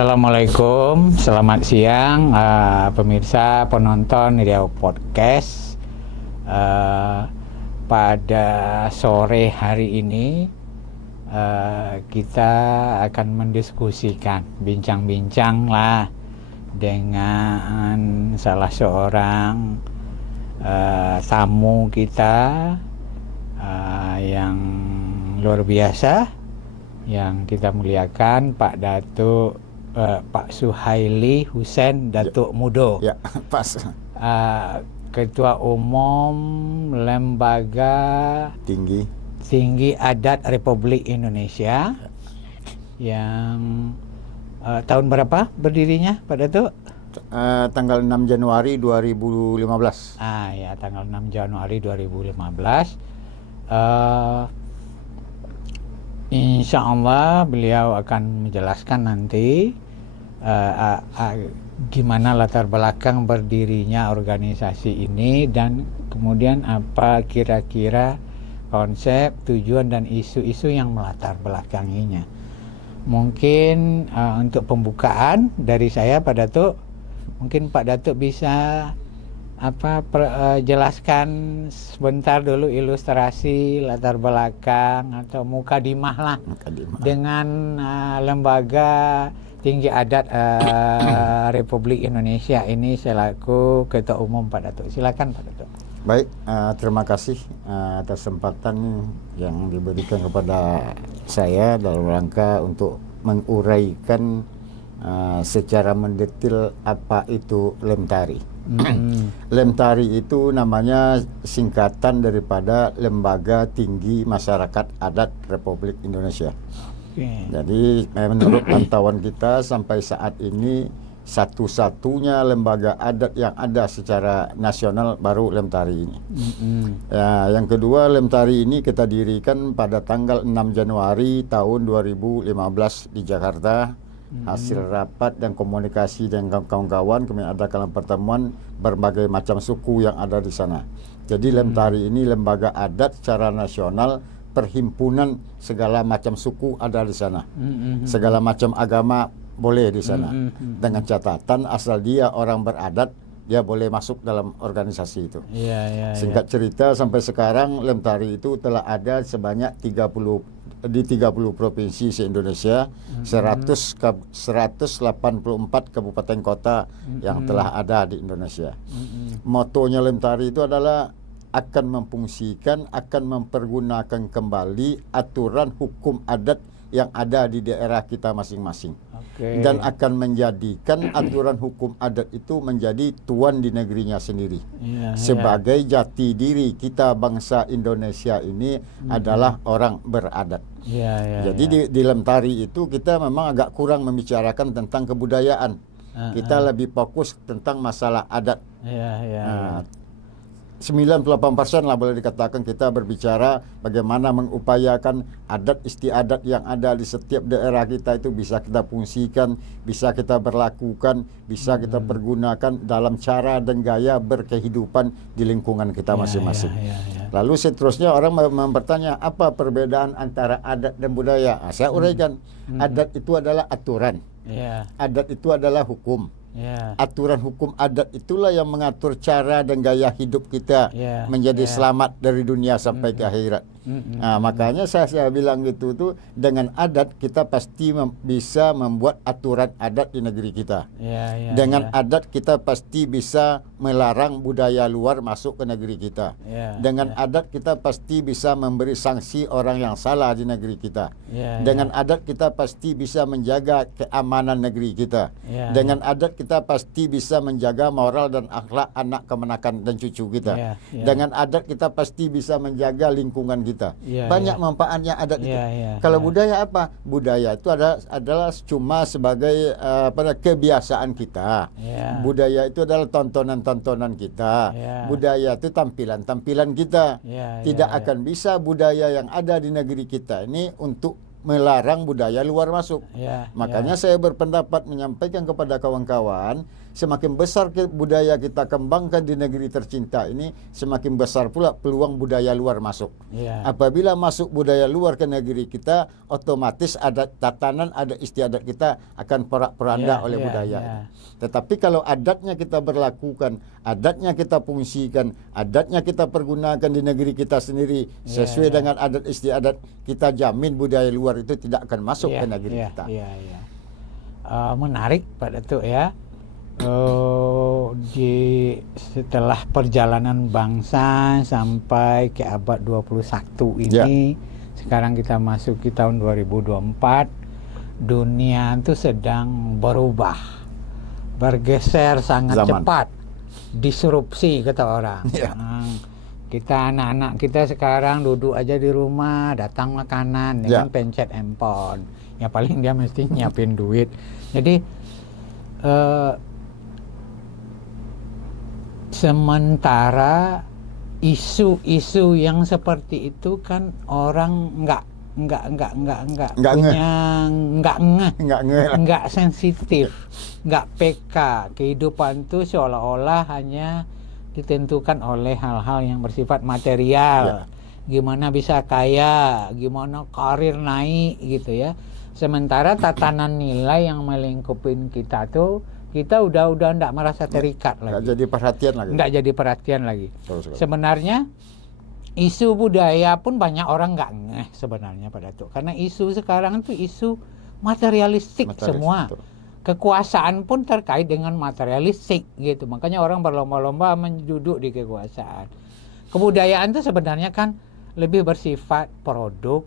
Assalamualaikum, selamat siang pemirsa penonton Riau Podcast. Pada sore hari ini kita akan mendiskusikan, bincang-bincang lah dengan salah seorang tamu kita yang luar biasa, yang kita muliakan, Pak Datuk Pak Suhaili Hussein Datuk Mudo. Ya, pas. Ketua Umum Lembaga Tinggi Adat Republik Indonesia, yang tahun berapa berdirinya, Pak Datuk? Tanggal 6 Januari 2015. Ya, tanggal 6 Januari 2015. Insya Allah beliau akan menjelaskan nanti gimana latar belakang berdirinya organisasi ini, dan kemudian apa kira-kira konsep, tujuan, dan isu-isu yang melatar belakanginya. Mungkin untuk pembukaan dari saya, Pak Datuk, mungkin Pak Datuk bisa jelaskan sebentar dulu ilustrasi latar belakang atau mukadimah lah dengan Lembaga Tinggi Adat Republik Indonesia ini selaku Ketua Umum, Pak Datuk. Silakan, Pak Datuk. Baik, terima kasih atas kesempatan yang diberikan kepada saya dalam rangka untuk menguraikan secara mendetail apa itu Lemtari. Lemtari itu namanya singkatan daripada Lembaga Tinggi Masyarakat Adat Republik Indonesia. Jadi menurut pantauan kita sampai saat ini satu-satunya lembaga adat yang ada secara nasional baru Lemtari ini. Ya, yang kedua, Lemtari ini kita dirikan pada tanggal 6 Januari tahun 2015 di Jakarta. Hasil rapat dan komunikasi dengan kawan-kawan, kemudian adakan pertemuan berbagai macam suku yang ada di sana. Jadi Lemtari ini lembaga adat secara nasional, perhimpunan segala macam suku ada di sana. Segala macam agama boleh di sana. Dengan catatan asal dia orang beradat, dia boleh masuk dalam organisasi itu. Singkat cerita, sampai sekarang Lemtari itu telah ada sebanyak 30 provinsi se-Indonesia, 184 kabupaten kota yang telah ada di Indonesia. Motonya Lemtari itu adalah akan memfungsikan, akan mempergunakan kembali aturan hukum adat yang ada di daerah kita masing-masing. Dan akan menjadikan aturan hukum adat itu menjadi tuan di negerinya sendiri. Sebagai jati diri kita bangsa Indonesia ini adalah orang beradat. Jadi di Lemtari itu kita memang agak kurang membicarakan tentang kebudayaan. Kita lebih fokus tentang masalah adat. 98% lah boleh dikatakan kita berbicara bagaimana mengupayakan adat istiadat yang ada di setiap daerah kita itu bisa kita fungsikan, bisa kita berlakukan, bisa kita pergunakan dalam cara dan gaya berkehidupan di lingkungan kita masing-masing. Lalu seterusnya orang bertanya, apa perbedaan antara adat dan budaya? Saya uraikan, adat itu adalah aturan, adat itu adalah hukum. Aturan hukum adat itulah yang mengatur cara dan gaya hidup kita menjadi selamat dari dunia sampai ke akhirat. Makanya saya bilang gitu tuh, dengan adat kita pasti bisa membuat aturan adat di negeri kita. Dengan adat kita pasti bisa melarang budaya luar masuk ke negeri kita. Dengan adat kita pasti bisa memberi sanksi orang yang salah di negeri kita. Dengan adat kita pasti bisa menjaga keamanan negeri kita. Dengan adat kita pasti bisa menjaga moral dan akhlak anak kemenakan dan cucu kita. Dengan adat kita pasti bisa menjaga lingkungan kita. Banyak manfaatnya adat itu. Kalau budaya apa? Budaya itu adalah cuma sebagai kebiasaan kita. Budaya itu adalah tontonan-tontonan kita. Budaya itu tampilan-tampilan kita. Tidak akan bisa budaya yang ada di negeri kita ini untuk melarang budaya luar masuk. Ya, Makanya saya berpendapat menyampaikan kepada kawan-kawan, semakin besar budaya kita kembangkan di negeri tercinta ini, semakin besar pula peluang budaya luar masuk. ya, Apabila masuk budaya luar ke negeri kita, otomatis ada tatanan, ada istiadat kita akan porak-poranda oleh budaya. Tetapi kalau adatnya kita berlakukan, adatnya kita fungsikan, adatnya kita pergunakan di negeri kita sendiri sesuai dengan adat istiadat, kita jamin budaya luar itu tidak akan masuk ke negeri kita. Menarik Pak Datuk ya. Setelah perjalanan bangsa sampai ke abad 21 ini, sekarang kita masuk ke tahun 2024, dunia itu sedang berubah, bergeser sangat cepat, disrupsi kata orang. Kita anak-anak kita sekarang duduk aja di rumah, datang makanan dengan pencet handphone. Ya paling dia mesti nyiapin duit. Jadi sementara isu-isu yang seperti itu kan orang nggak sensitif, nggak peka. Kehidupan itu seolah-olah hanya ditentukan oleh hal-hal yang bersifat material. Gimana bisa kaya, gimana karir naik gitu ya. Sementara tatanan nilai yang melingkupin kita tuh, kita udah enggak merasa terikat lagi. Nggak jadi perhatian lagi. Nggak jadi perhatian lagi. Sebenarnya isu budaya pun banyak orang nggak ngeh sebenarnya Pak Datuk. Karena isu sekarang itu isu materialistik semua. Kekuasaan pun terkait dengan materialistik gitu. Makanya orang berlomba-lomba menduduk di kekuasaan. Kebudayaan itu sebenarnya kan lebih bersifat produk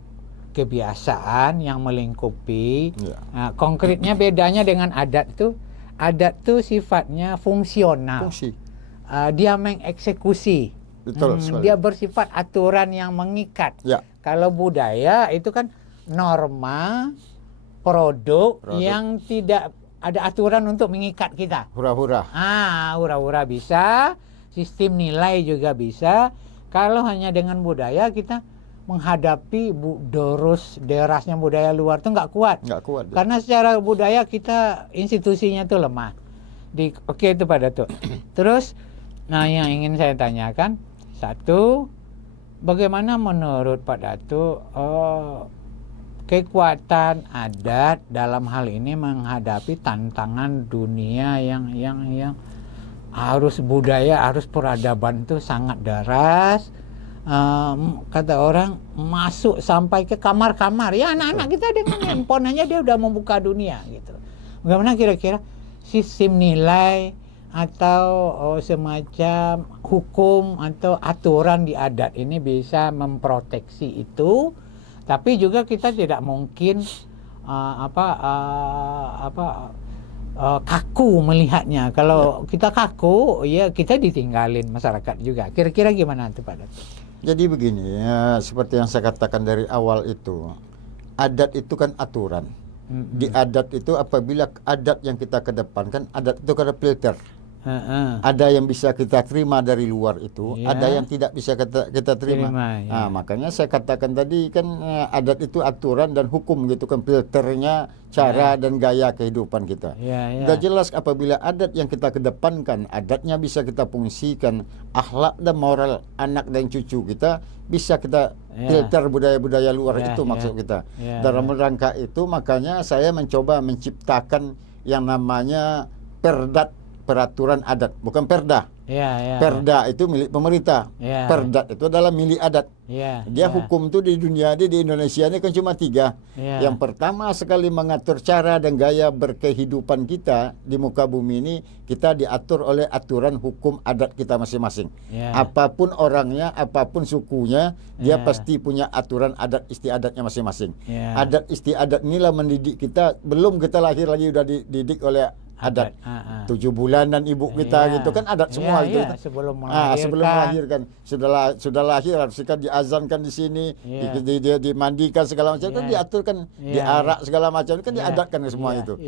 kebiasaan yang melingkupi. Nah, konkretnya bedanya dengan adat itu, adat itu sifatnya fungsional. Dia mengeksekusi. Dia bersifat aturan yang mengikat. Kalau budaya itu kan norma, produk yang tidak ada aturan untuk mengikat kita. Hura-hura. Hura-hura bisa, sistem nilai juga bisa. Kalau hanya dengan budaya kita menghadapi derasnya budaya luar itu nggak kuat. Karena secara budaya kita institusinya itu lemah. Oke itu Pak Datuk. Terus, yang ingin saya tanyakan, satu, bagaimana menurut Pak Datuk kekuatan adat dalam hal ini menghadapi tantangan dunia yang harus budaya, harus peradaban itu sangat deras. Kata orang masuk sampai ke kamar-kamar. Ya anak-anak kita dengan handphone aja dia udah membuka dunia gitu. Bagaimana kira-kira sistem nilai atau semacam hukum atau aturan di adat ini bisa memproteksi itu? Tapi juga kita tidak mungkin kaku melihatnya. Kalau kita kaku, ya kita ditinggalin masyarakat juga. Kira-kira gimana tuh Pak Datuk? Jadi begini, seperti yang saya katakan dari awal itu, adat itu kan aturan. Di adat itu apabila adat yang kita kedepankan, adat itu kan ada filter. Ada yang bisa kita terima dari luar itu, ada yang tidak bisa kita terima. Makanya saya katakan tadi kan adat itu aturan dan hukum gitu kan, filternya cara dan gaya kehidupan kita. Sudah jelas apabila adat yang kita kedepankan, adatnya bisa kita fungsikan, akhlak dan moral anak dan cucu kita bisa kita filter budaya-budaya luar itu maksud kita. Dalam rangka itu makanya saya mencoba menciptakan yang namanya peraturan adat, bukan perda. Perda itu milik pemerintah. Perda itu adalah milik adat. Dia hukum itu di dunia di Indonesia ini kan cuma 3. Yang pertama sekali mengatur cara dan gaya berkehidupan kita di muka bumi ini, kita diatur oleh aturan hukum adat kita masing-masing. Apapun orangnya, apapun sukunya, dia pasti punya aturan adat istiadatnya masing-masing. Adat istiadat inilah mendidik kita, belum kita lahir lagi udah dididik oleh adat. 7 bulanan ibu kita gitu kan adat semua gitu. Sebelum melahirkan, sudah lahir harus kan diazankan di sini, dimandikan segala macam kan diaturkan, diarak segala macam kan diadatkan semua itu.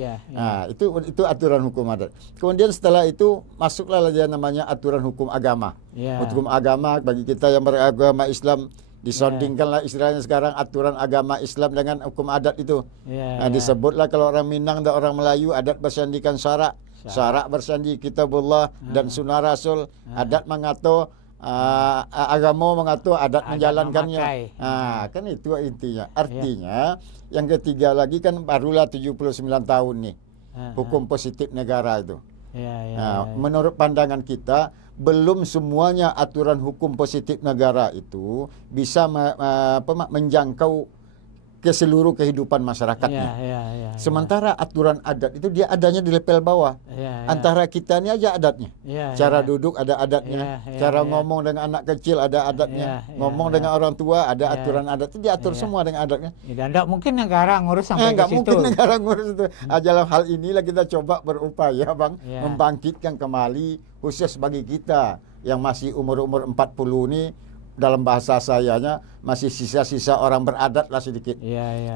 Itu aturan hukum adat. Kemudian setelah itu masuklah yang namanya aturan hukum agama. Hukum agama bagi kita yang beragama Islam, Disondingkanlah istilahnya sekarang aturan agama Islam dengan hukum adat itu. Ya, Disebutlah kalau orang Minang dan orang Melayu adat bersandikan syarak, syarak bersandi kitabullah dan sunnah Rasul, adat mengatur agama mengatur, adat menjalankannya. Kan itu intinya. Artinya yang ketiga lagi kan barulah 79 tahun nih hukum positif negara itu. Menurut pandangan kita belum semuanya aturan hukum positif negara itu bisa menjangkau ke seluruh kehidupan masyarakatnya. Sementara aturan adat itu dia adanya di level bawah. Antara kita ini aja adatnya. Cara duduk ada adatnya, cara ngomong dengan anak kecil ada adatnya, ngomong dengan orang tua ada aturan adat itu diatur semua dengan adatnya. Dan tidak mungkin negara ngurus sampai ke situ. Nggak mungkin negara ngurus itu. Dalam hal inilah kita coba berupaya membangkitkan kembali khusus bagi kita yang masih umur-umur 40 ini. Dalam bahasa sayanya masih sisa-sisa orang beradat lah sedikit.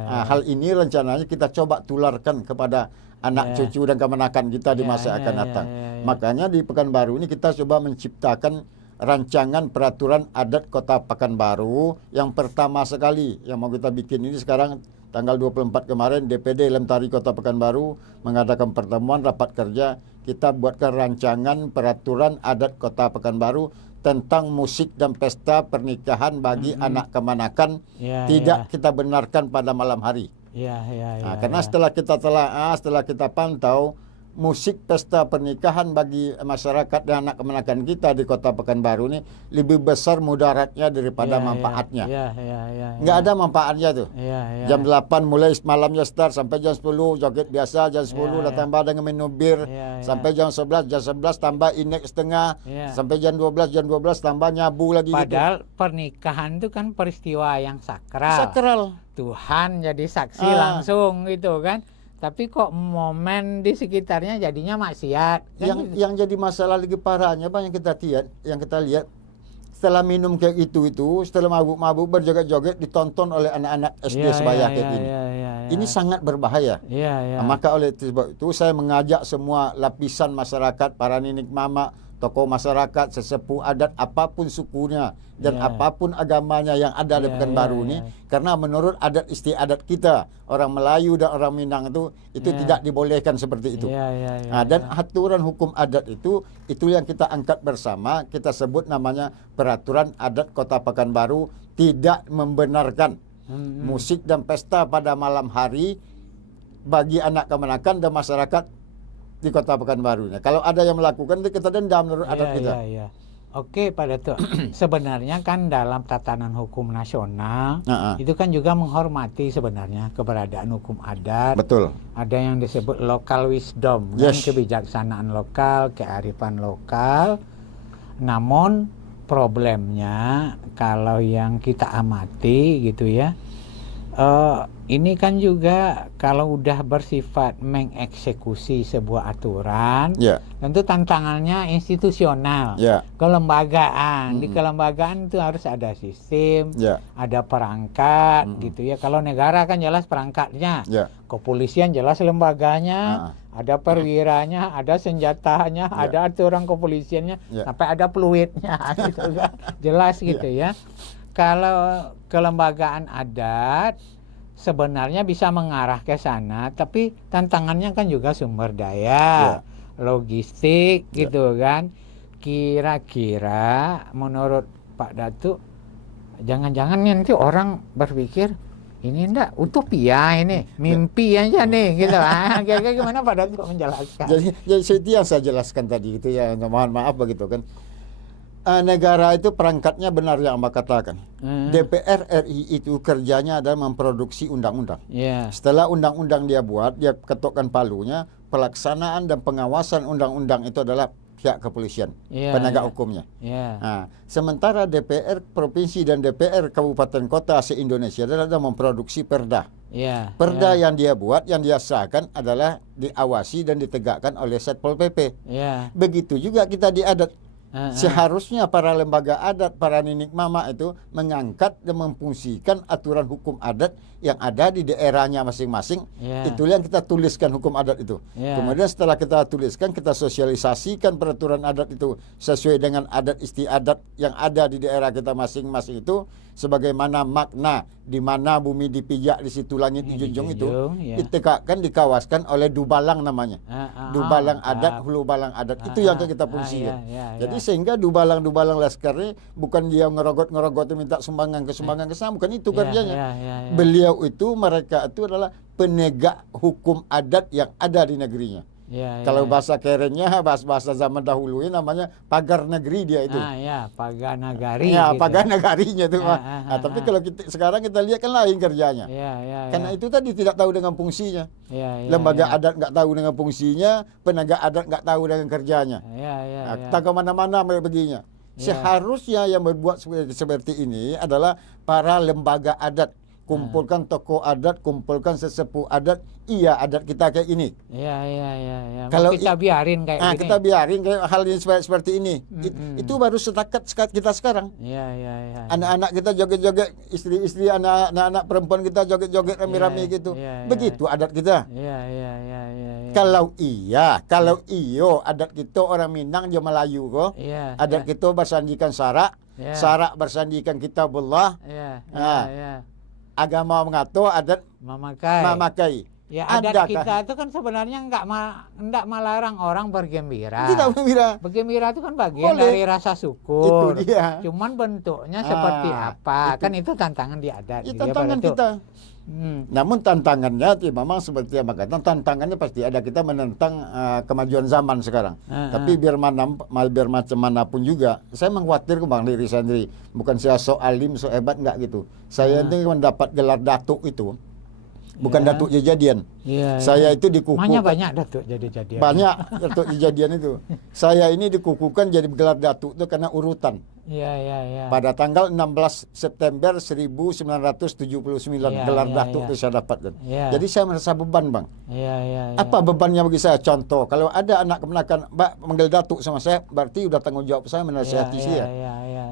Hal ini rencananya kita coba tularkan kepada anak cucu dan kemenakan kita di masa akan datang. Makanya di Pekanbaru ini kita coba menciptakan rancangan peraturan adat Kota Pekanbaru yang pertama sekali yang mau kita bikin ini sekarang tanggal 24 kemarin DPD Lentari Kota Pekanbaru mengadakan pertemuan rapat kerja. Kita buatkan rancangan peraturan adat Kota Pekanbaru tentang musik dan pesta pernikahan bagi anak kemanakan tidak kita benarkan pada malam hari. Karena setelah kita telah setelah kita pantau musik pesta pernikahan bagi masyarakat dan anak kemenakan kita di Kota Pekanbaru ini lebih besar mudaratnya daripada manfaatnya. Nggak ada manfaatnya tuh. Jam 8 mulai malamnya start sampai jam 10 joget biasa, jam 10 tambah dengan minum bir, sampai jam 11 tambah inek setengah, sampai jam 12 tambah nyabu lagi. Padahal pernikahan itu kan peristiwa yang sakral. Tuhan jadi saksi langsung gitu kan. Tapi kok momen di sekitarnya jadinya maksiat. Yang jadi masalah lagi parahnya yang kita lihat setelah minum kayak itu setelah mabuk-mabuk berjoget-joget ditonton oleh anak-anak SD sebaya kayak ini. Ini sangat berbahaya. Maka oleh sebab itu saya mengajak semua lapisan masyarakat, para ninik mama, tokoh masyarakat, sesepuh adat apapun sukunya dan apapun agamanya yang ada di Pekanbaru ini, karena menurut adat istiadat kita orang Melayu dan orang Minang itu tidak dibolehkan seperti itu. Dan aturan hukum adat itu yang kita angkat bersama, kita sebut namanya peraturan adat Kota Pekanbaru tidak membenarkan musik dan pesta pada malam hari bagi anak kemenakan dan masyarakat di Kota Pekanbaru. Kalau ada yang melakukan itu kita dendam menurut adat kita. Oke, Pak Datuk. Sebenarnya kan dalam tatanan hukum nasional itu kan juga menghormati sebenarnya keberadaan hukum adat. Betul. Ada yang disebut local wisdom, kan, kebijaksanaan lokal, kearifan lokal. Namun problemnya kalau yang kita amati gitu ya, ini kan juga kalau udah bersifat mengeksekusi sebuah aturan, tentu tantangannya institusional, kelembagaan. Di kelembagaan itu harus ada sistem, ada perangkat, gitu ya. Kalau negara kan jelas perangkatnya, kepolisian jelas lembaganya, ada perwiranya, ada senjatanya, ada aturan kepolisiannya, sampai ada peluitnya, gitu kan, jelas gitu ya. Kalau kelembagaan adat sebenarnya bisa mengarah ke sana, tapi tantangannya kan juga sumber daya, logistik, gitu kan. Kira-kira menurut Pak Datuk, jangan-jangan nanti orang berpikir ini enggak utopia, ini mimpi aja nih, gitu. Kira-kira gimana Pak Datuk menjelaskan? Jadi itu yang saya jelaskan tadi, gitu ya. Mohon maaf begitu kan. Negara itu perangkatnya benar yang Mbak katakan. DPR RI itu kerjanya adalah memproduksi undang-undang. Setelah undang-undang dia buat, dia ketukkan palunya, pelaksanaan dan pengawasan undang-undang itu adalah pihak kepolisian, penegak hukumnya. Sementara DPR provinsi dan DPR kabupaten kota se-Indonesia adalah memproduksi perda. Perda yang dia buat, yang dia sahkan adalah diawasi dan ditegakkan oleh Satpol PP. Begitu juga kita di adat. Seharusnya para lembaga adat, para ninik mama itu mengangkat dan memfungsikan aturan hukum adat yang ada di daerahnya masing-masing. Itulah yang kita tuliskan hukum adat itu. Kemudian setelah kita tuliskan, kita sosialisasikan peraturan adat itu sesuai dengan adat istiadat yang ada di daerah kita masing-masing itu. sebagaimana makna di mana bumi dipijak di situ langit dijunjung itu ya. ditegakkan dikawaskan oleh dubalang namanya. Dubalang adat, hulu balang adat itu yang kita fungsikan. Jadi sehingga dubalang laskar ini bukan dia ngerogot minta sumbangan ke sana, bukan itu kerjanya. Beliau itu, mereka itu adalah penegak hukum adat yang ada di negerinya. Kalau bahasa kerennya, bahasa zaman dahulu ini namanya pagar negeri dia itu. Pagar nagari. Ya, gitu. pagar nagarinya itu. Tapi kalau sekarang kita lihat kan lain kerjanya. Karena itu tadi tidak tahu dengan fungsinya. Lembaga adat nggak tahu dengan fungsinya, penegak adat nggak tahu dengan kerjanya. Kita kemana-mana begininya. Seharusnya yang berbuat seperti ini adalah para lembaga adat. Kumpulkan tokoh adat, kumpulkan sesepuh adat. Iya, adat kita kayak ini. Kalau kita biarin kayak gini. Kita biarin kayak hal ini seperti ini. Itu baru setakat kita sekarang. Anak-anak kita joget-joget, istri-istri anak-anak perempuan kita joget-joget rame-rame gitu. Begitu adat kita. Kalau iyo adat kita orang Minang dia Melayu kok. Adat kita bersandikan sarak, sarak bersandikan kitabullah. Agama mengatur, adat memakai. Ya, adat kita itu kan sebenarnya enggak melarang orang bergembira. Tidak gembira. Bergembira itu kan bagian dari rasa syukur. Itu dia. Cuman bentuknya seperti apa? Kan itu tantangan di adat. Itu tantangan kita. Namun tantangannya memang seperti yang kata, tantangannya pasti ada, kita menentang kemajuan zaman sekarang. Tapi biar macam manapun juga, saya mengkhawatir Bang diri sendiri. Bukan saya sok alim, sok hebat, enggak gitu. Saya ini mendapat gelar datuk itu bukan datuk jejadian. Saya itu dikukuhkan. Banyak datuk jejadian. Banyak datuk jejadian itu. Saya ini dikukuhkan jadi gelar datuk itu karena urutan. Pada tanggal 16 September 1979 gelar datuk itu saya dapatkan. Jadi saya merasa beban, Bang. Apa bebannya bagi saya? Contoh, kalau ada anak kemenakan, Mbak manggil datuk sama saya, berarti udah tanggung jawab saya menasihati saya.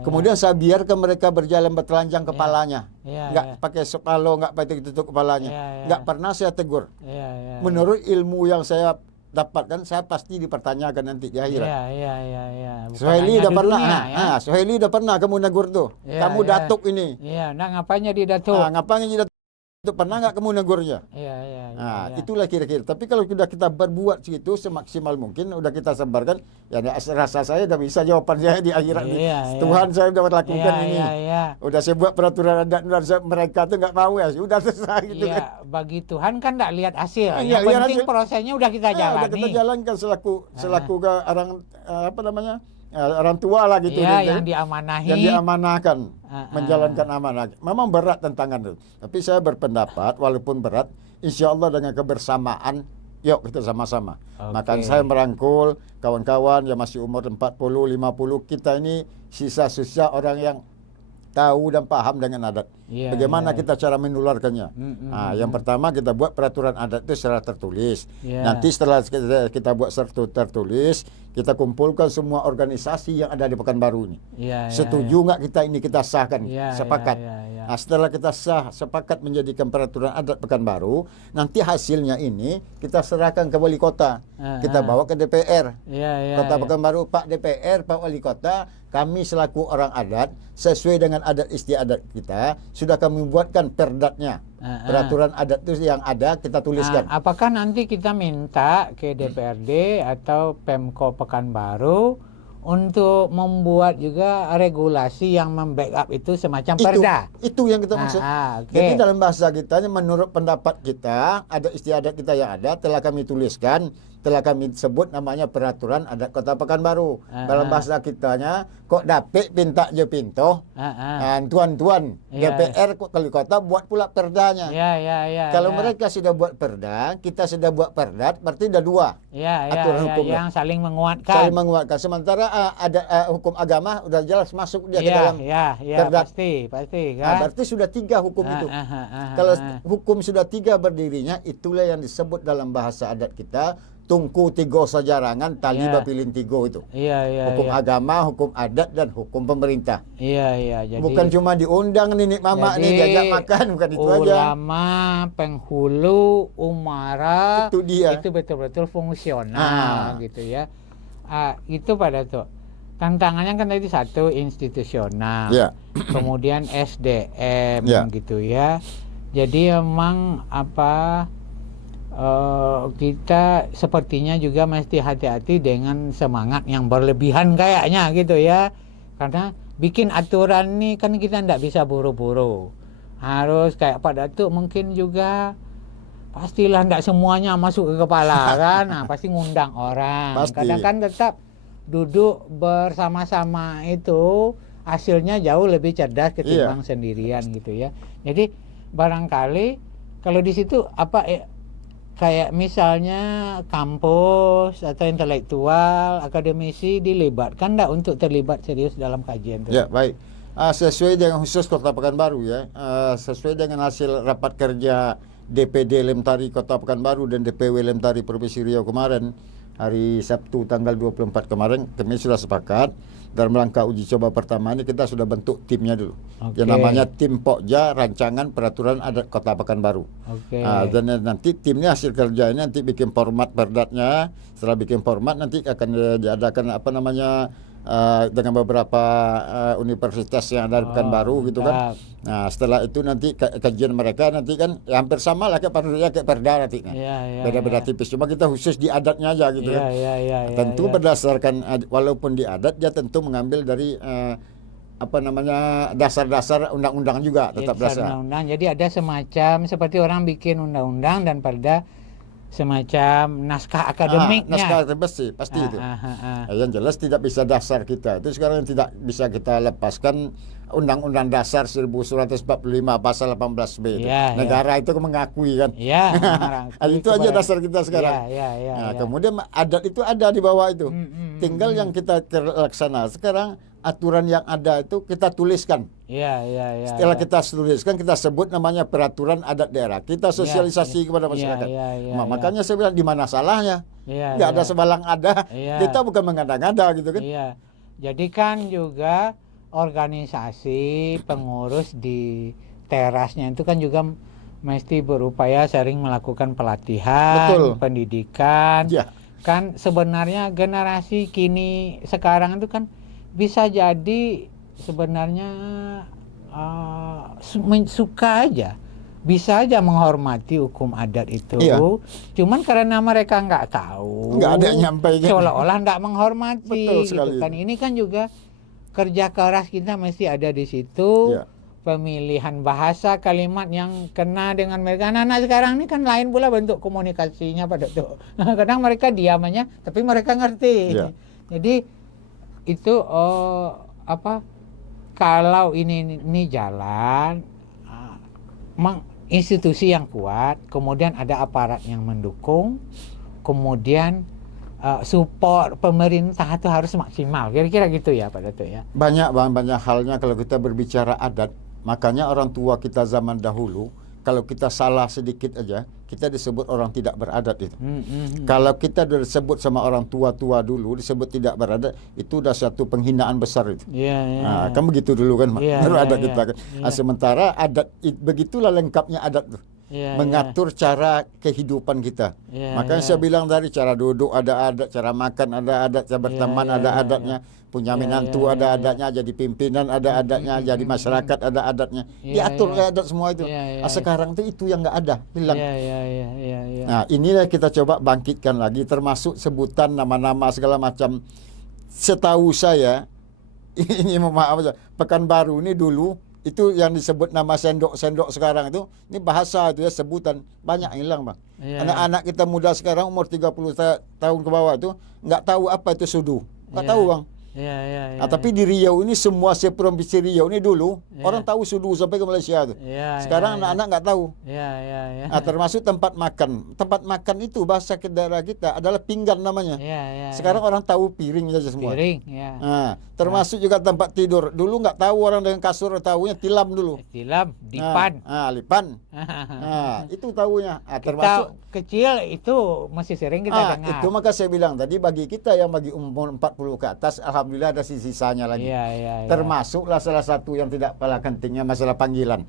Kemudian saya biarkan mereka berjalan bertelanjang kepalanya. Enggak pakai sepalo, enggak pakai tutup kepalanya. Enggak pernah saya tegur. Menurut ilmu yang saya dapatkan, saya pasti dipertanyakan nanti di akhirat. Suhaili udah pernah, Suhaili udah pernah kamu negur tuh. Kamu datuk ini. Nah ngapainnya di datuk? Ngapainnya di datuk? Pernah nggak kamu negurnya? Itulah kira-kira. Tapi kalau sudah kita berbuat segitu semaksimal mungkin, udah kita sebarkan, ya rasa saya udah bisa jawaban saya di akhirat. Tuhan saya udah melakukan ini. Udah saya buat peraturan adat, mereka tuh nggak mau, ya sudah selesai gitu kan. Bagi Tuhan kan nggak lihat hasil. Yang penting prosesnya udah kita jalani. Udah kita jalankan selaku orang orang tua lah gitu. Yang diamanahi. Yang diamanahkan. Menjalankan amanah. Memang berat tantangan itu. Tapi saya berpendapat walaupun berat, insya Allah dengan kebersamaan, yuk kita sama-sama. Maka saya merangkul kawan-kawan yang masih umur 40, 50, kita ini sisa-sisa orang yang tahu dan paham dengan adat. Bagaimana kita cara menularkannya? Yang pertama kita buat peraturan adat itu secara tertulis. Nanti setelah kita buat secara tertulis, kita kumpulkan semua organisasi yang ada di Pekanbaru ini. Setuju nggak kita sahkan? Sepakat. Nah, setelah kita sepakat menjadikan peraturan adat Pekanbaru, nanti hasilnya ini kita serahkan ke wali kota. Kita bawa ke DPR. Kota Pekanbaru, Pak DPR, Pak Wali Kota, kami selaku orang adat sesuai dengan adat istiadat kita sudah kami buatkan perdatnya. Peraturan adat itu yang ada kita tuliskan. Apakah nanti kita minta ke DPRD atau Pemko Pekanbaru untuk membuat juga regulasi yang membackup itu semacam perda? Itu yang kita maksud. Jadi dalam bahasa kita, menurut pendapat kita, adat istiadat kita yang ada telah kami tuliskan, telah kami sebut namanya peraturan adat Kota Pekanbaru. Dalam bahasa kitanya, kok dapet pinta je pinto, tuan-tuan DPR kali kota buat pula perdanya. Kalau mereka sudah buat perda, kita sudah buat perdat, berarti ada dua aturan hukum yang saling menguatkan. Saling menguatkan. Sementara ada hukum agama udah jelas masuk dia ke dalam perda. Pasti kan. Berarti sudah 3 hukum itu. Kalau hukum sudah 3 berdirinya, itulah yang disebut dalam bahasa adat kita tungku 3 sajarangan tali bapilin 3 itu. Hukum agama, hukum adat, dan hukum pemerintah. Jadi bukan cuma diundang nenek mama nih diajak makan, bukan itu aja. Ulama, penghulu, umara, itu dia. Itu betul-betul fungsional gitu ya. Itu pada tuh. Tantangannya kan tadi satu institusional, Ya. kemudian SDM Ya. gitu ya. Jadi memang kita sepertinya juga mesti hati-hati dengan semangat yang berlebihan kayaknya gitu ya. Karena bikin aturan nih kan kita tidak bisa buru-buru. Harus kayak Pak Datuk mungkin juga pastilah tidak semuanya masuk ke kepala kan. Nah, pasti ngundang orang. Pasti. Kadang kan tetap duduk bersama-sama itu hasilnya jauh lebih cerdas ketimbang sendirian gitu ya. Jadi barangkali kalau di situ kayak misalnya kampus atau intelektual, akademisi dilibatkan enggak untuk terlibat serius dalam kajian itu? Ya, baik. Sesuai dengan khusus Kota Pekanbaru ya, sesuai dengan hasil rapat kerja DPD Lemtari Kota Pekanbaru dan DPW Lemtari Provinsi Riau kemarin, hari Sabtu tanggal 24 kemarin, kami sudah sepakat dalam rangka uji coba pertama ini kita sudah bentuk timnya dulu. Oke. Yang namanya tim Pokja Rancangan Peraturan Adat Kota Pekanbaru. Oke. Dan nanti timnya hasil kerja ini nanti bikin format perdatnya. Setelah bikin format nanti akan diadakan dengan beberapa universitas yang ada di Pekanbaru gitu kan. Nah, setelah itu nanti kajian mereka nanti kan ya hampir sama lah kayak perda nanti kan. Beda-beda tipis. Cuma kita khusus di adatnya aja gitu kan. Tentu berdasarkan walaupun di adat dia tentu mengambil dari dasar-dasar undang-undang juga tetap dasar. Undang-undang. Jadi ada semacam seperti orang bikin undang-undang dan perda semacam naskah akademiknya. Naskah akademik sih pasti itu. Yang jelas tidak bisa dasar kita. Itu sekarang tidak bisa kita lepaskan Undang-Undang Dasar 1945 pasal 18B itu. Negara itu mengakui kan. Itu aja dasar kita sekarang. Kemudian adat itu ada di bawah itu. Tinggal yang kita laksana sekarang aturan yang ada itu kita tuliskan. Setelah kita tuliskan, kita sebut namanya peraturan adat daerah. Kita sosialisasi kepada masyarakat. Makanya saya bilang di mana salahnya? Nggak ada sebalang ada. Kita bukan mengada-ngada gitu kan. Jadi kan juga organisasi pengurus di terasnya itu kan juga mesti berupaya sering melakukan pelatihan, pendidikan. Kan sebenarnya generasi kini sekarang itu kan bisa jadi sebenarnya suka aja, bisa aja menghormati hukum adat itu. Cuman karena mereka nggak tahu, nggak ada yang nyampaikan, seolah-olah nggak menghormati gitu kan. Ini kan juga kerja keras kita mesti ada di situ. Pemilihan bahasa kalimat yang kena dengan mereka. Anak-anak sekarang ini kan lain pula bentuk komunikasinya pada tuh. Kadang mereka diamanya tapi mereka ngerti. Jadi itu kalau ini jalan, institusi yang kuat, kemudian ada aparat yang mendukung, kemudian support pemerintah itu harus maksimal. Kira-kira gitu ya Pak Datuk ya. Banyak halnya kalau kita berbicara adat, makanya orang tua kita zaman dahulu kalau kita salah sedikit aja, kita disebut orang tidak beradat itu. Kalau kita disebut sama orang tua-tua dulu, disebut tidak beradat, itu udah satu penghinaan besar itu. Kan begitu dulu kan, adat kita kan. Sementara adat, begitulah lengkapnya adat tuh. Mengatur cara kehidupan kita. Makanya saya bilang dari cara duduk ada adat, cara makan ada adat, cara berteman ada adatnya, punya menantu ada adatnya, jadi pimpinan ada adatnya, jadi masyarakat ada adatnya. Diatur adat semua itu. Sekarang itu yang nggak ada, hilang. Nah, inilah kita coba bangkitkan lagi, termasuk sebutan nama-nama segala macam. Setahu saya, ini maaf, Pekanbaru ini dulu itu yang disebut nama sendok-sendok sekarang itu, ini bahasa itu ya, sebutan banyak hilang bang. Anak-anak kita muda sekarang umur 30 tahun ke bawah itu nggak tahu apa itu sudu, nggak tahu bang. Tapi di Riau ini semua provinsi Riau ini dulu orang tahu sudu sampai ke Malaysia tuh. Sekarang anak-anak nggak tahu. Termasuk tempat makan. Tempat makan itu bahasa daerah kita adalah pinggan namanya. Sekarang orang tahu piring saja semua. Termasuk juga tempat tidur. Dulu nggak tahu orang dengan kasur, tahunya tilam dulu. Tilam, dipan. Lipan. Itu tahunya. Termasuk kecil itu masih sering kita dengar. Itu maka saya bilang tadi, bagi kita yang bagi umur 40 ke atas, alhamdulillah ada sisanya lagi. Termasuklah salah satu yang tidak kalah pentingnya masalah panggilan.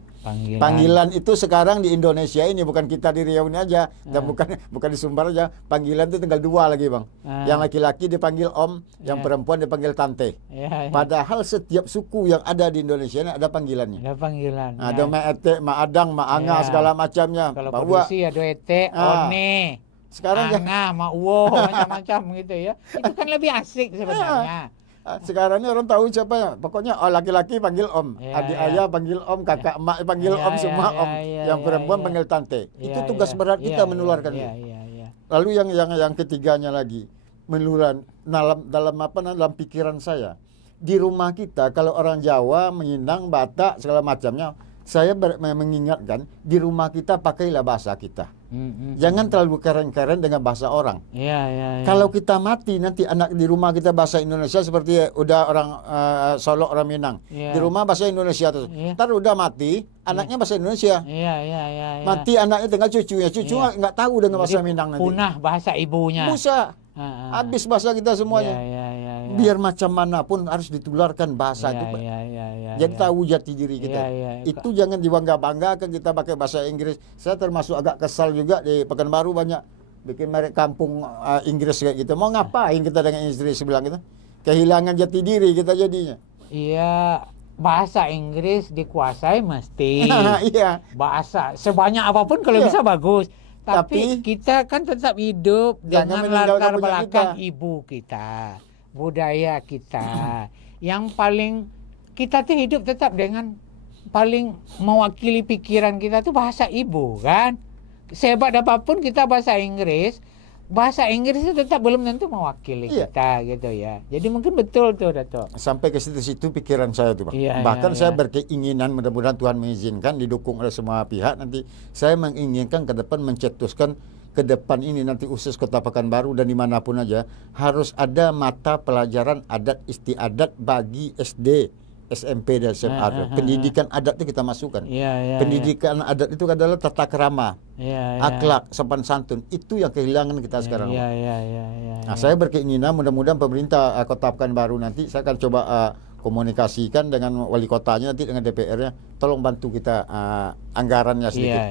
Panggilan itu sekarang di Indonesia ini, bukan kita di Riau ini aja, dan bukan di Sumbar aja. Panggilan itu tinggal 2 lagi, Bang. Yang laki-laki dipanggil Om, yang perempuan dipanggil Tante. Padahal setiap suku yang ada di Indonesia ini ada panggilannya. Ada panggilan. Ada Ma Ete, Ma Adang, Ma Anga, segala macamnya. Kalau produksi ada Ete, One, sekarang Anga, Ma Uwo, macam-macam gitu ya. Itu kan lebih asik sebenarnya. Sekarang ini orang tahu siapa ya. Pokoknya laki-laki panggil Om, adik ayah panggil Om, kakak emak panggil Om, semua Om. Yang perempuan panggil Tante. Itu tugas berat kita menularkan. Lalu yang ketiganya lagi, menular dalam pikiran saya. Di rumah kita kalau orang Jawa, Minang, Batak segala macamnya, saya mengingatkan di rumah kita pakailah bahasa kita. Jangan terlalu keren-keren dengan bahasa orang. Kalau kita mati nanti anak di rumah kita bahasa Indonesia seperti udah orang Solo, orang Minang. Di rumah bahasa Indonesia terus. Ntar udah mati anaknya bahasa Indonesia. Mati anaknya tinggal cucunya. Cucu nggak tahu dengan bahasa Minang nanti. Punah bahasa ibunya. Bisa. Habis bahasa kita semuanya. Biar macam manapun harus ditularkan bahasa itu. Jadi tahu jati diri kita. Itu jangan dibangga-banggakan kita pakai bahasa Inggris. Saya termasuk agak kesal juga di Pekanbaru banyak bikin merek kampung Inggris kayak gitu. Mau ngapain kita dengan Inggris bilang gitu? Kehilangan jati diri kita jadinya. Iya, bahasa Inggris dikuasai mesti. Iya. Bahasa sebanyak apapun kalau bisa bagus. Tapi kita kan tetap hidup dengan latar belakang ibu kita, budaya kita. Yang paling kita tuh hidup tetap dengan paling mewakili pikiran kita tuh bahasa ibu kan. Sehebat apapun kita bahasa Inggris itu tetap belum tentu mewakili kita gitu ya. Jadi mungkin betul tuh Dato. Sampai ke situ-situ pikiran saya tuh, Bang. Bahkan saya berkeinginan, mudah-mudahan Tuhan mengizinkan, didukung oleh semua pihak, nanti saya menginginkan ke depan mencetuskan ke depan ini nanti khusus Kota Pekanbaru dan dimanapun aja harus ada mata pelajaran adat istiadat bagi SD, SMP dan SMA. Pendidikan adat itu kita masukkan. Pendidikan adat itu adalah tata krama, akhlak, sopan santun. Itu yang kehilangan kita sekarang. Nah, saya berkeinginan mudah-mudahan pemerintah Kota Pekanbaru nanti saya akan coba komunikasikan dengan wali kotanya nanti dengan DPR-nya, tolong bantu kita anggarannya sedikit.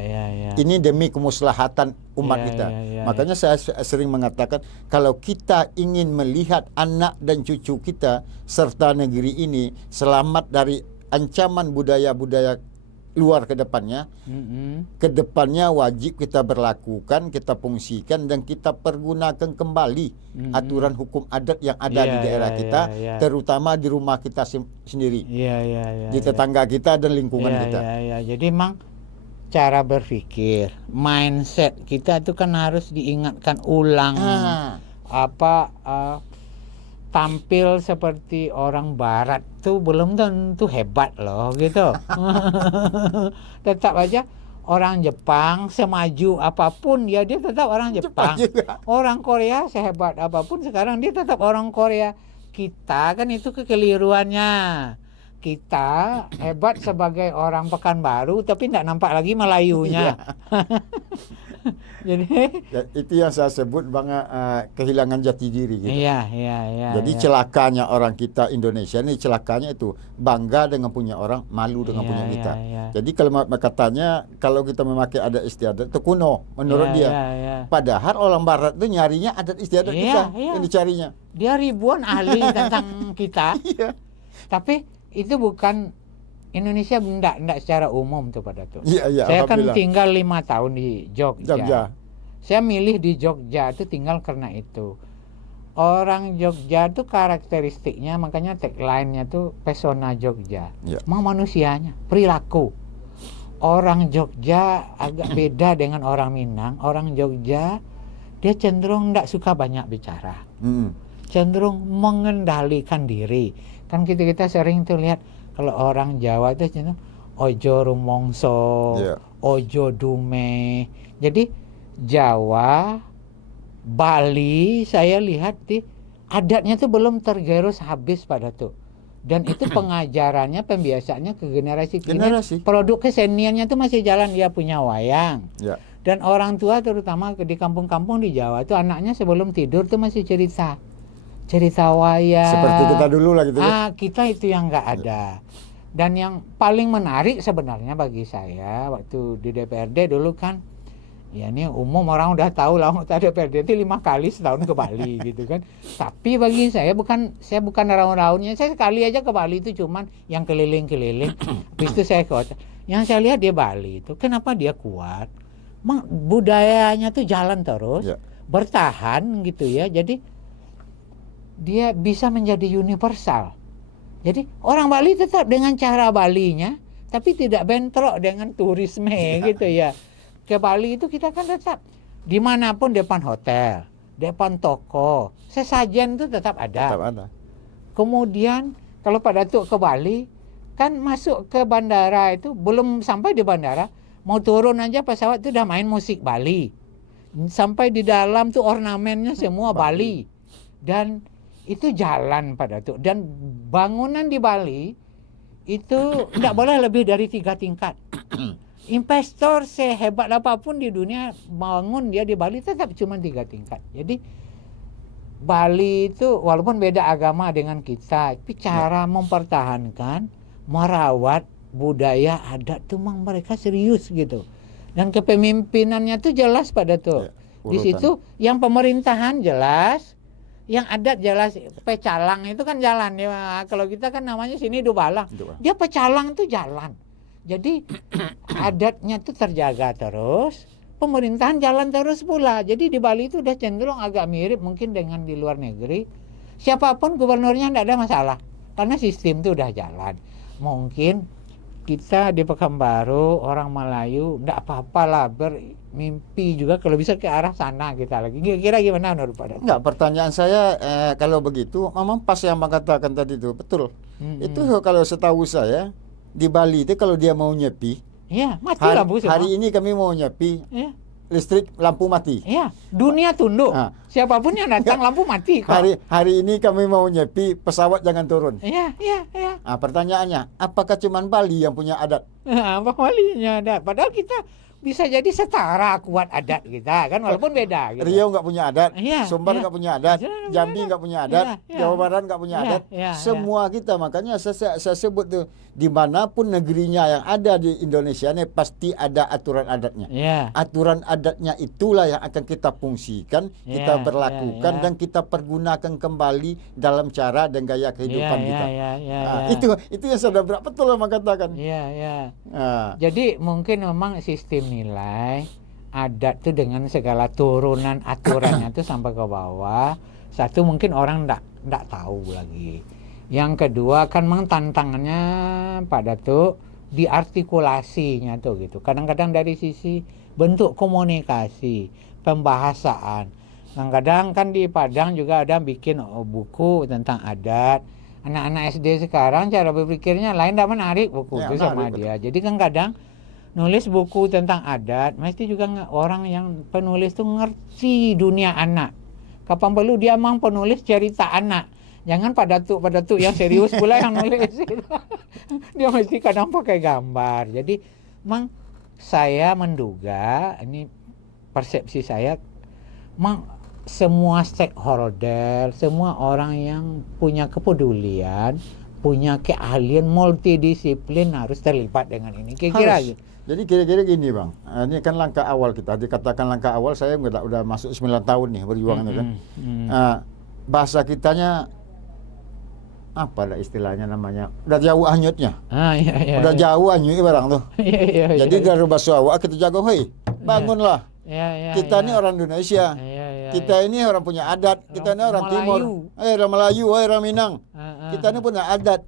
Ini demi kemaslahatan umat kita. Makanya saya sering mengatakan kalau kita ingin melihat anak dan cucu kita serta negeri ini selamat dari ancaman budaya-budaya luar ke depannya, wajib kita berlakukan, kita fungsikan dan kita pergunakan kembali aturan hukum adat yang ada di daerah kita, terutama di rumah kita sendiri, di tetangga kita dan lingkungan kita. Jadi memang cara berpikir, mindset kita itu kan harus diingatkan ulang. Tampil seperti orang barat tuh belum tentu hebat loh gitu. Tetap aja orang Jepang semaju apapun ya dia tetap orang Jepang. Orang Korea sehebat apapun sekarang dia tetap orang Korea. Kita kan itu kekeliruannya. Kita hebat sebagai orang Pekanbaru tapi tidak nampak lagi Melayunya. Jadi itu yang saya sebut Bang, kehilangan jati diri gitu. Jadi Iya. celakanya orang kita Indonesia ini, celakanya itu bangga dengan punya orang, malu dengan punya kita. Jadi kalau katanya kalau kita memakai adat istiadat itu kuno menurut dia. Padahal orang barat itu nyarinya adat istiadat kita yang dicarinya. Dia ribuan ahli tentang kita. Tapi itu bukan Indonesia, enggak secara umum tuh pada tuh. Saya kan tinggal 5 tahun di Jogja. Saya milih di Jogja itu tinggal karena itu. Orang Jogja tuh karakteristiknya, makanya tagline-nya tuh pesona Jogja. Mau manusianya, perilaku. Orang Jogja agak beda dengan orang Minang. Orang Jogja dia cenderung enggak suka banyak bicara. Cenderung mengendalikan diri. Kan kita sering tuh lihat kalau orang Jawa itu cenderung ojo rumongso, ojo dume. Jadi Jawa, Bali saya lihat di adatnya tuh belum tergerus habis pada tuh. Dan itu pengajarannya, pembiasaannya ke generasi kini. Produk keseniannya tuh masih jalan, dia punya wayang. Dan orang tua terutama di kampung-kampung di Jawa tuh anaknya sebelum tidur tuh masih cerita wayang. Seperti kita dulu lah gitu. Kita itu yang nggak ada. Dan yang paling menarik sebenarnya bagi saya waktu di DPRD dulu kan, ya ini umum orang udah tahu lah anggota DPRD itu 5 kali setahun ke Bali gitu kan. Tapi bagi saya bukan raun-raunnya, saya sekali aja ke Bali itu cuman yang keliling-keliling. Habis itu saya ke hotel. Yang saya lihat di Bali itu kenapa dia kuat? Budayanya tuh jalan terus, bertahan gitu ya. Jadi dia bisa menjadi universal. Jadi orang Bali tetap dengan cara Balinya, tapi tidak bentrok dengan turisme gitu ya. Ke Bali itu kita kan tetap dimanapun depan hotel, depan toko, sesajen itu tetap ada. Tetap ada. Kemudian kalau Pak Datuk ke Bali, kan masuk ke bandara itu belum sampai di bandara, mau turun aja pesawat itu udah main musik Bali. Sampai di dalam tuh ornamennya semua Bali. Dan itu jalan Pak Datuk. Dan bangunan di Bali itu tidak boleh lebih dari 3 tingkat. Investor sehebat apapun di dunia bangun dia di Bali tetap cuma 3 tingkat. Jadi Bali itu walaupun beda agama dengan kita, tapi cara mempertahankan, merawat budaya adat tuh memang mereka serius gitu. Dan kepemimpinannya tuh jelas Pak Datuk. Di situ yang pemerintahan jelas, yang adat jelas. Pecalang itu kan jalan ya. Kalau kita kan namanya sini Dubalang. Dia pecalang itu jalan. Jadi adatnya itu terjaga terus, pemerintahan jalan terus pula. Jadi di Bali itu udah cenderung agak mirip mungkin dengan di luar negeri. Siapapun gubernurnya tidak ada masalah karena sistem itu udah jalan. Mungkin kita di Pekanbaru orang Melayu tidak apa-apalah bermimpi juga kalau bisa ke arah sana kita lagi. Kira-kira gimana menurut Pak Datuk? Enggak, pertanyaan saya kalau begitu memang pas yang mengatakan tadi itu betul. Itu kalau setahu saya di Bali itu kalau dia mau nyepi, ya mati lampu semua. Hari ini kami mau nyepi, ya. Listrik lampu mati. Ya, dunia tunduk. Siapapun yang datang lampu mati. Hari ini kami mau nyepi, pesawat jangan turun. Iya. Pertanyaannya, apakah cuman Bali yang punya adat? Apa Balinya adat? Padahal kita bisa jadi setara kuat adat kita kan walaupun beda gitu. Riau nggak punya adat, Sumbar nggak punya adat, Jambi nggak punya adat, Jawa Barat nggak punya adat. Semua kita, makanya saya sebut tuh dimanapun negerinya yang ada di Indonesia ini pasti ada aturan adatnya. Aturan adatnya itulah yang akan kita fungsikan, kita berlakukan dan kita pergunakan kembali dalam cara dan gaya kehidupan kita. Itu yang sudah berapa betul yang mengatakan. Jadi mungkin memang sistem nilai adat itu dengan segala turunan aturannya itu sampai ke bawah. Satu mungkin orang enggak tahu lagi. Yang kedua kan memang tantangannya Pak Datuk diartikulasinya tuh gitu. Kadang-kadang dari sisi bentuk komunikasi, pembahasaan. Kadang-kadang kan di Padang juga ada bikin buku tentang adat. Anak-anak SD sekarang cara berpikirnya lain, tidak menarik buku itu sama dia. Jadi kan kadang nulis buku tentang adat, mesti juga orang yang penulis tuh ngerti dunia anak. Kapan perlu dia memang penulis cerita anak. Jangan Pak Datuk yang serius pula yang nulis. Dia mesti kadang pakai gambar. Jadi memang saya menduga, ini persepsi saya, memang semua stakeholder, semua orang yang punya kepedulian, punya keahlian multidisiplin harus terlibat dengan ini. Kira-kira gitu. Jadi kira-kira gini Bang, ini kan langkah awal kita, dikatakan langkah awal, saya udah masuk 9 tahun nih berjuang itu kan. Bahasa kitanya apa lah istilahnya namanya, udah jauh hanyutnya. Udah jauh hanyut barang tuh. Jadi dari bahasa awak kita jago, hei bangunlah. Kita ini orang Indonesia. Kita ini orang punya adat. Kita ini orang Timur. Orang Melayu, orang Minang. Kita ini punya adat.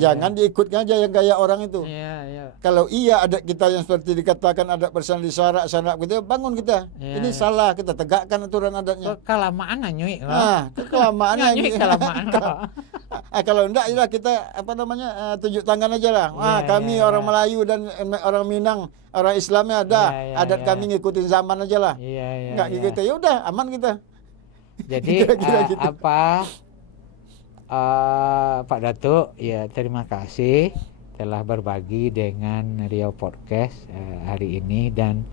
Jangan diikutkan aja yang gaya orang itu. Kalau adat kita yang seperti dikatakan adat bersandar sarak gitu, bangun kita. Ini salah, kita tegakkan aturan adatnya. Kelamaan nyui. Kelamaan nyui. Kalau enggak ya kita tunjuk tangan aja lah. Kami orang Melayu dan orang Minang, orang Islamnya ada. Adat kami ngikutin zaman aja lah. Enggak gitu. Ya udah aman kita. Jadi gitu. Pak Datuk, ya terima kasih telah berbagi dengan Riau Podcast hari ini, dan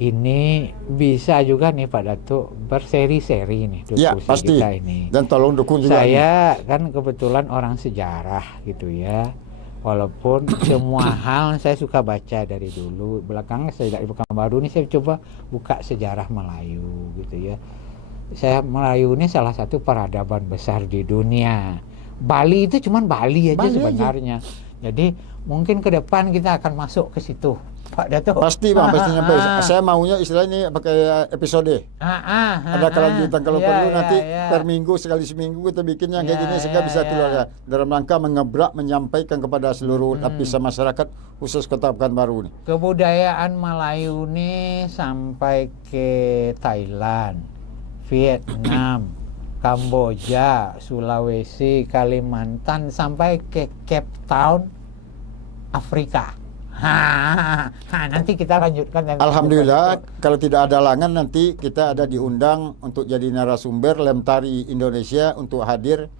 ini bisa juga nih Pak Datuk berseri-seri nih diskusi pasti. Kita ini. Dan tolong dukung juga. Saya kan kebetulan orang sejarah gitu ya. Walaupun semua hal saya suka baca dari dulu. Belakangan saya dari Pekanbaru ini saya coba buka sejarah Melayu gitu ya. Melayu ini salah satu peradaban besar di dunia. Bali itu cuman Bali aja sebenarnya. Jadi mungkin ke depan kita akan masuk ke situ, Pak Dato. Pasti Bang, pasti nyampe. Saya maunya istilahnya pakai episode. Ada kelanjutan kalau perlu nanti per minggu sekali seminggu kita bikin yang kayak gini sehingga bisa keluar ya. Dalam rangka mengebrak menyampaikan kepada seluruh lapisan masyarakat khusus Kota Pekanbaru nih. Kebudayaan Melayu ini sampai ke Thailand, Vietnam, Kamboja, Sulawesi, Kalimantan sampai ke Cape Town, Afrika. Nanti kita lanjutkan. Alhamdulillah kalau tidak ada halangan nanti kita ada diundang untuk jadi narasumber Lemtari Indonesia untuk hadir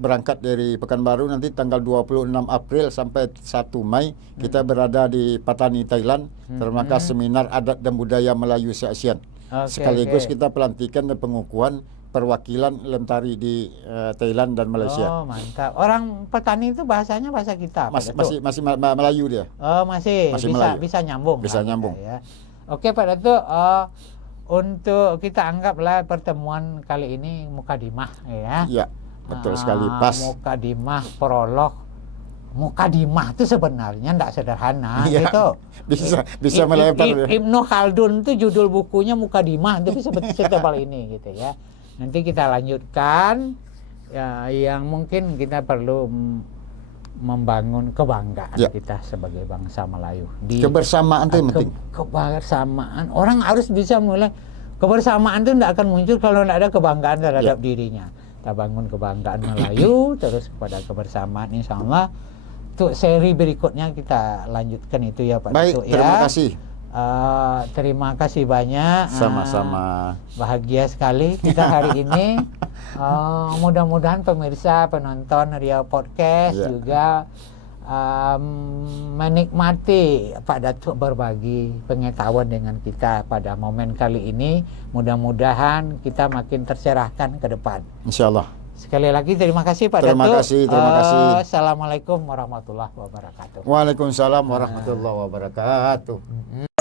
berangkat dari Pekanbaru nanti tanggal 26 April sampai 1 Mei kita berada di Patani, Thailand dalam rangka seminar adat dan budaya Melayu se-ASEAN. Sekaligus kita pelantikan dan pengukuhan perwakilan Lemtari di Thailand dan Malaysia. Oh, mantap. Orang Petani itu bahasanya bahasa kita. Masih Melayu dia. Oh, masih bisa nyambung. Bisa nyambung. Ya. Oke, Pak Dato, untuk kita anggaplah pertemuan kali ini mukadimah ya. Iya, betul sekali, pas. Mukadimah, prolog. Mukadimah itu sebenarnya tidak sederhana gitu. Bisa melebar. Ibnu Khaldun itu judul bukunya Mukadimah itu bisa setebal ini gitu ya. Nanti kita lanjutkan ya, yang mungkin kita perlu membangun kebanggaan kita sebagai bangsa Melayu. Kebersamaan itu yang penting. Kebersamaan. Orang harus bisa mulai. Kebersamaan itu tidak akan muncul kalau tidak ada kebanggaan terhadap dirinya. Kita bangun kebanggaan Melayu, terus kepada kebersamaan, insya Allah. Untuk seri berikutnya kita lanjutkan itu ya Pak Dato. Baik, terima kasih. Terima kasih banyak. Sama-sama. Bahagia sekali kita hari ini. Mudah-mudahan pemirsa, penonton Riau Podcast juga menikmati Pak Datuk berbagi pengetahuan dengan kita pada momen kali ini. Mudah-mudahan kita makin tercerahkan ke depan. Insya Allah. Sekali lagi terima kasih Pak Datuk. Terima kasih. Assalamualaikum warahmatullahi wabarakatuh. Waalaikumsalam warahmatullahi wabarakatuh.